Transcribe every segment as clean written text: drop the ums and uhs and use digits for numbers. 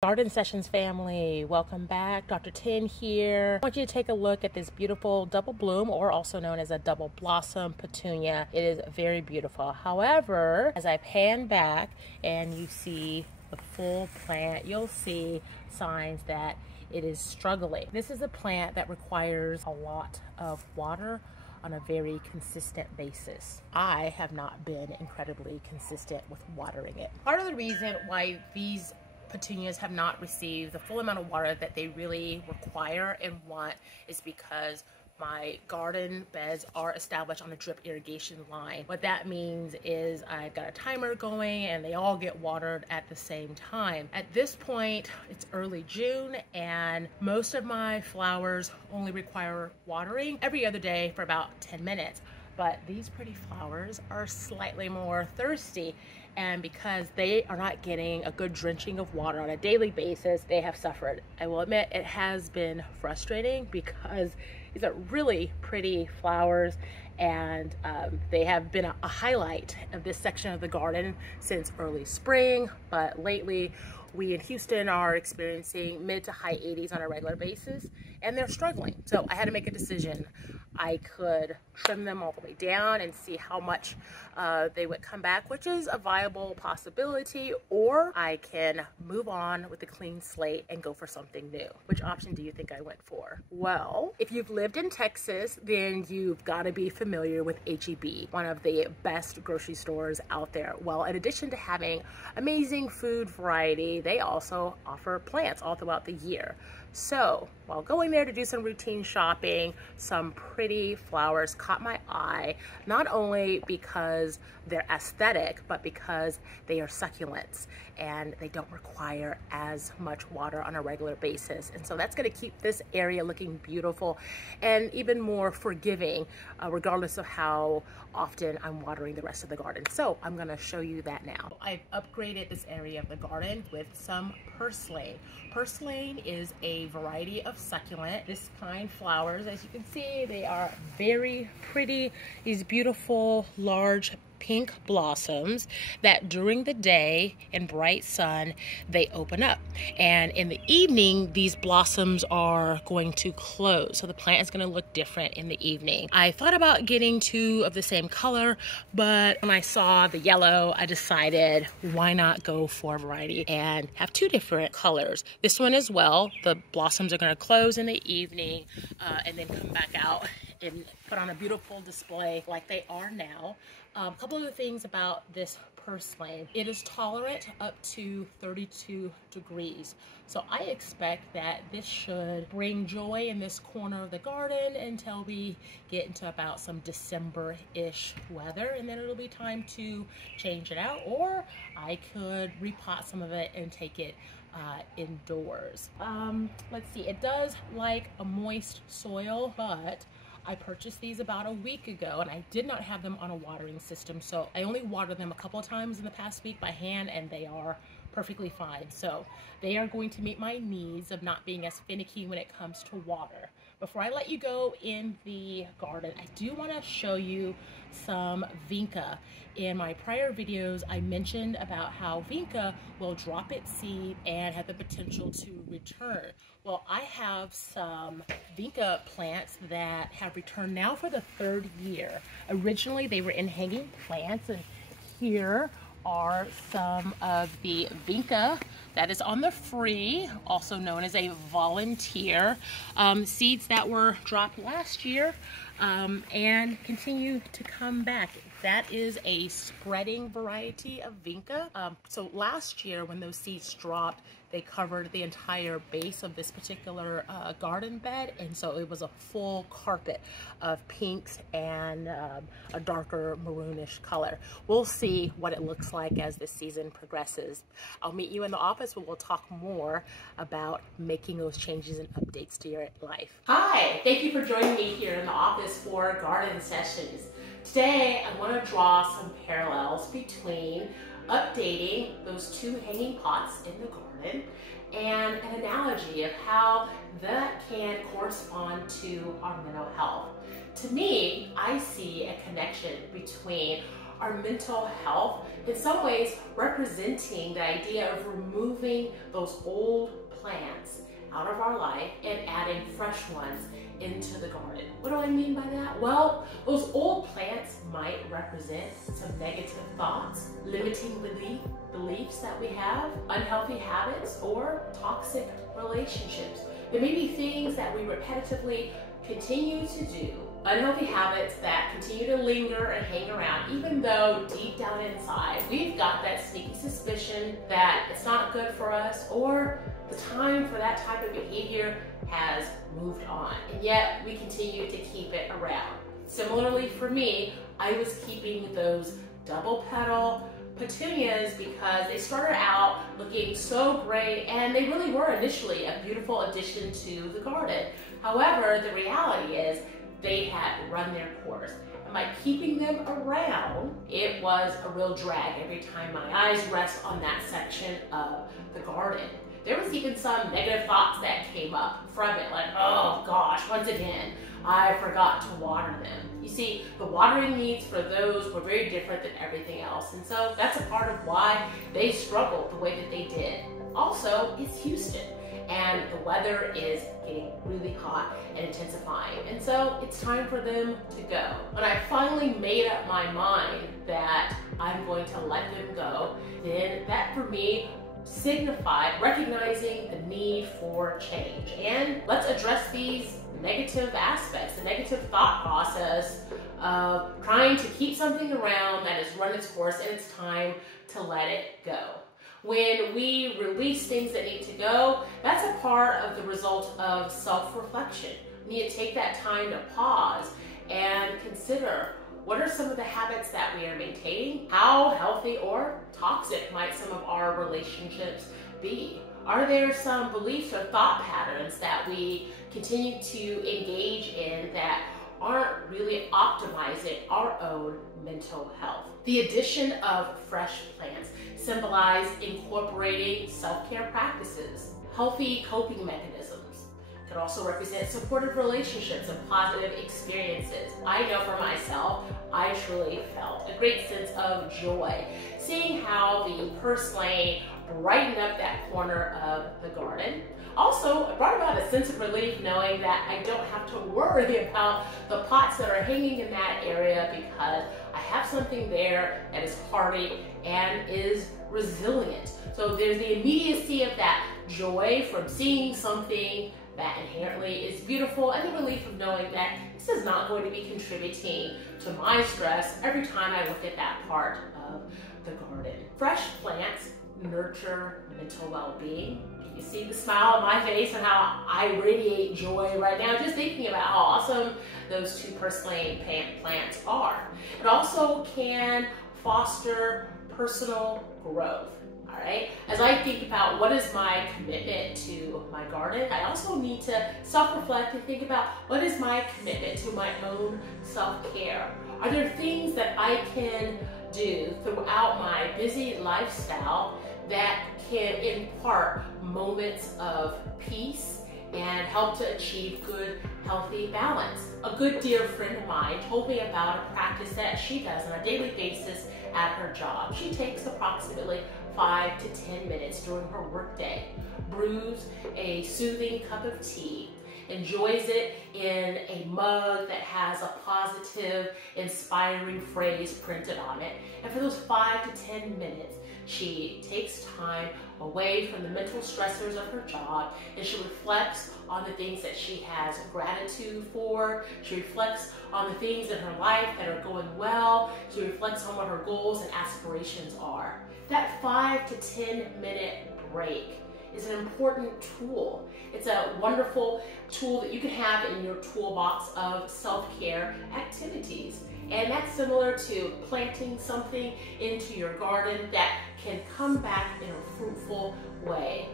Garden Sessions family, welcome back. Dr. Tin here. I want you to take a look at this beautiful double bloom, or also known as a double blossom petunia. It is very beautiful. However, as I pan back and you see the full plant, you'll see signs that it is struggling. This is a plant that requires a lot of water on a very consistent basis. I have not been incredibly consistent with watering it. Part of the reason why these petunias have not received the full amount of water that they really require and want is because my garden beds are established on a drip irrigation line. What that means is I've got a timer going and they all get watered at the same time. At this point, it's early June and most of my flowers only require watering every other day for about 10 minutes. But these pretty flowers are slightly more thirsty, and because they are not getting a good drenching of water on a daily basis, they have suffered. I will admit it has been frustrating because these are really pretty flowers, and they have been a highlight of this section of the garden since early spring. But lately we in Houston are experiencing mid to high 80s on a regular basis, and they're struggling. So I had to make a decision. I could trim them all the way down and see how much they would come back, which is a viable possibility, or I can move on with a clean slate and go for something new. Which option do you think I went for? Well, if you've lived in Texas, then you've got to be familiar with H-E-B, one of the best grocery stores out there. Well, in addition to having amazing food variety, they also offer plants all throughout the year. So while going there to do some routine shopping, some pretty flowers caught my eye, not only because they're aesthetic, but because they are succulents and they don't require as much water on a regular basis. And so that's going to keep this area looking beautiful and even more forgiving, regardless of how often I'm watering the rest of the garden. So I'm going to show you that now. I've upgraded this area of the garden with some purslane. Purslane is a variety of succulent. This kind flowers, as you can see, they are very pretty. These beautiful, large pink blossoms that during the day in bright sun they open up, and in the evening these blossoms are going to close, so the plant is going to look different in the evening. I thought about getting two of the same color, but when I saw the yellow I decided why not go for a variety and have two different colors. This one as well, the blossoms are going to close in the evening and then come back out and put on a beautiful display like they are now. A couple of the things about this purslane: it is tolerant up to 32 degrees. So I expect that this should bring joy in this corner of the garden until we get into about some December-ish weather, and then it'll be time to change it out, or I could repot some of it and take it indoors. Let's see, it does like a moist soil, but I purchased these about a week ago and I did not have them on a watering system, so I only watered them a couple of times in the past week by hand, and they are perfectly fine. So they are going to meet my needs of not being as finicky when it comes to water. Before I let you go in the garden, I do want to show you some vinca. In my prior videos, I mentioned about how vinca will drop its seed and have the potential to return. Well, I have some vinca plants that have returned now for the third year. Originally, they were in hanging plants, and here are some of the vinca that is on the free, also known as a volunteer, seeds that were dropped last year and continue to come back. That is a spreading variety of vinca. So last year when those seeds dropped, they covered the entire base of this particular garden bed, and so it was a full carpet of pinks and a darker maroonish color. We'll see what it looks like as this season progresses. I'll meet you in the office where we'll talk more about making those changes and updates to your life. Hi, thank you for joining me here in the office for Garden Sessions. Today I want to draw some parallels between updating those two hanging pots in the garden and an analogy of how that can correspond to our mental health. To me, I see a connection between our mental health, in some ways representing the idea of removing those old plants out of our life and adding fresh ones into the garden. What do I mean by that? Well, those old plants might represent some negative thoughts, limiting beliefs that we have, unhealthy habits, or toxic relationships. There may be things that we repetitively continue to do, unhealthy habits that continue to linger and hang around, even though deep down inside, we've got that sneaky suspicion that it's not good for us, or the time for that type of behavior has moved on, and yet we continue to keep it around. Similarly for me, I was keeping those double petal petunias because they started out looking so great, and they really were initially a beautiful addition to the garden. However, the reality is they had run their course. And by keeping them around, it was a real drag every time my eyes rest on that section of the garden. There was even some negative thoughts that came up from it, like, oh gosh, once again, I forgot to water them. You see, the watering needs for those were very different than everything else, and so that's a part of why they struggled the way that they did. Also, it's Houston, and the weather is getting really hot and intensifying, and so it's time for them to go. When I finally made up my mind that I'm going to let them go, then that for me signified recognizing the need for change. And let's address these negative aspects, the negative thought process of trying to keep something around that has run its course, and it's time to let it go. When we release things that need to go, that's a part of the result of self-reflection. We need to take that time to pause and consider, what are some of the habits that we are maintaining? How healthy or toxic might some of our relationships be? Are there some beliefs or thought patterns that we continue to engage in that aren't really optimizing our own mental health? The addition of fresh plants symbolize incorporating self-care practices, healthy coping mechanisms. It could also represent supportive relationships and positive experiences. I know for myself, I truly felt a great sense of joy seeing how the purslane brightened up that corner of the garden. Also, it brought about a sense of relief knowing that I don't have to worry about the pots that are hanging in that area, because I have something there that is hardy and is resilient. So there's the immediacy of that joy from seeing something that inherently is beautiful, and the relief of knowing that this is not going to be contributing to my stress every time I look at that part of the garden. Fresh plants nurture mental well-being. You see the smile on my face and how I radiate joy right now just thinking about how awesome those two purslane plants are. It also can foster personal growth. All right. As I think about what is my commitment to my garden, I also need to self-reflect and think about what is my commitment to my own self-care. Are there things that I can do throughout my busy lifestyle that can impart moments of peace and help to achieve good, healthy balance? A good dear friend of mine told me about a practice that she does on a daily basis at her job. She takes approximately 5 to 10 minutes during her workday, brews a soothing cup of tea, enjoys it in a mug that has a positive, inspiring phrase printed on it, and for those 5 to 10 minutes, she takes time away from the mental stressors of her job, and she reflects on the things that she has gratitude for. She reflects on the things in her life that are going well. She reflects on what her goals and aspirations are. That 5 to 10 minute break is an important tool. It's a wonderful tool that you can have in your toolbox of self-care activities. And that's similar to planting something into your garden that can come back in a fruitful way.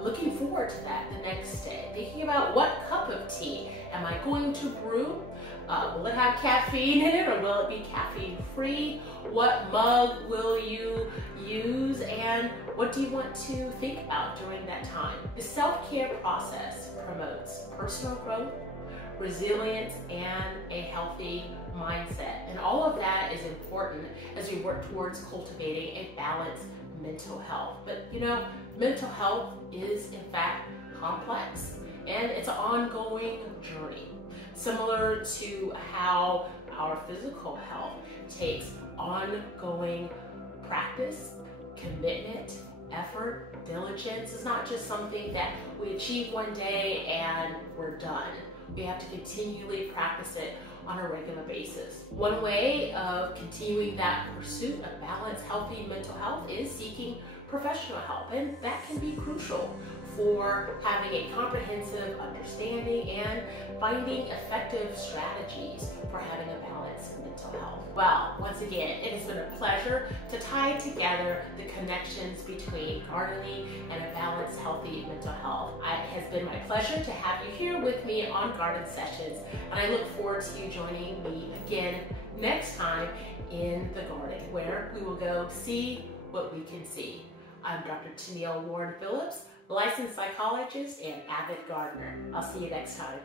Looking forward to that the next day. Thinking about, what cup of tea am I going to brew? Will it have caffeine in it, or will it be caffeine free? What mug will you use, and what do you want to think about during that time? The self-care process promotes personal growth, resilience, and a healthy mindset. And all of that is important as we work towards cultivating a balanced mental health. But you know, mental health is in fact complex, and it's an ongoing journey. Similar to how our physical health takes ongoing practice, commitment, effort, diligence. It's not just something that we achieve one day and we're done. We have to continually practice it on a regular basis. One way of continuing that pursuit of balanced, healthy mental health is seeking professional help, and that can be crucial for having a comprehensive understanding and finding effective strategies for having a balanced mental health. Well, once again, it has been a pleasure to tie together the connections between gardening and a balanced, healthy mental health. It has been my pleasure to have you here with me on Garden Sessions, and I look forward to you joining me again next time in the garden, where we will go see what we can see. I'm Dr. Tennille Warren Phillips, licensed psychologist and avid gardener. I'll see you next time.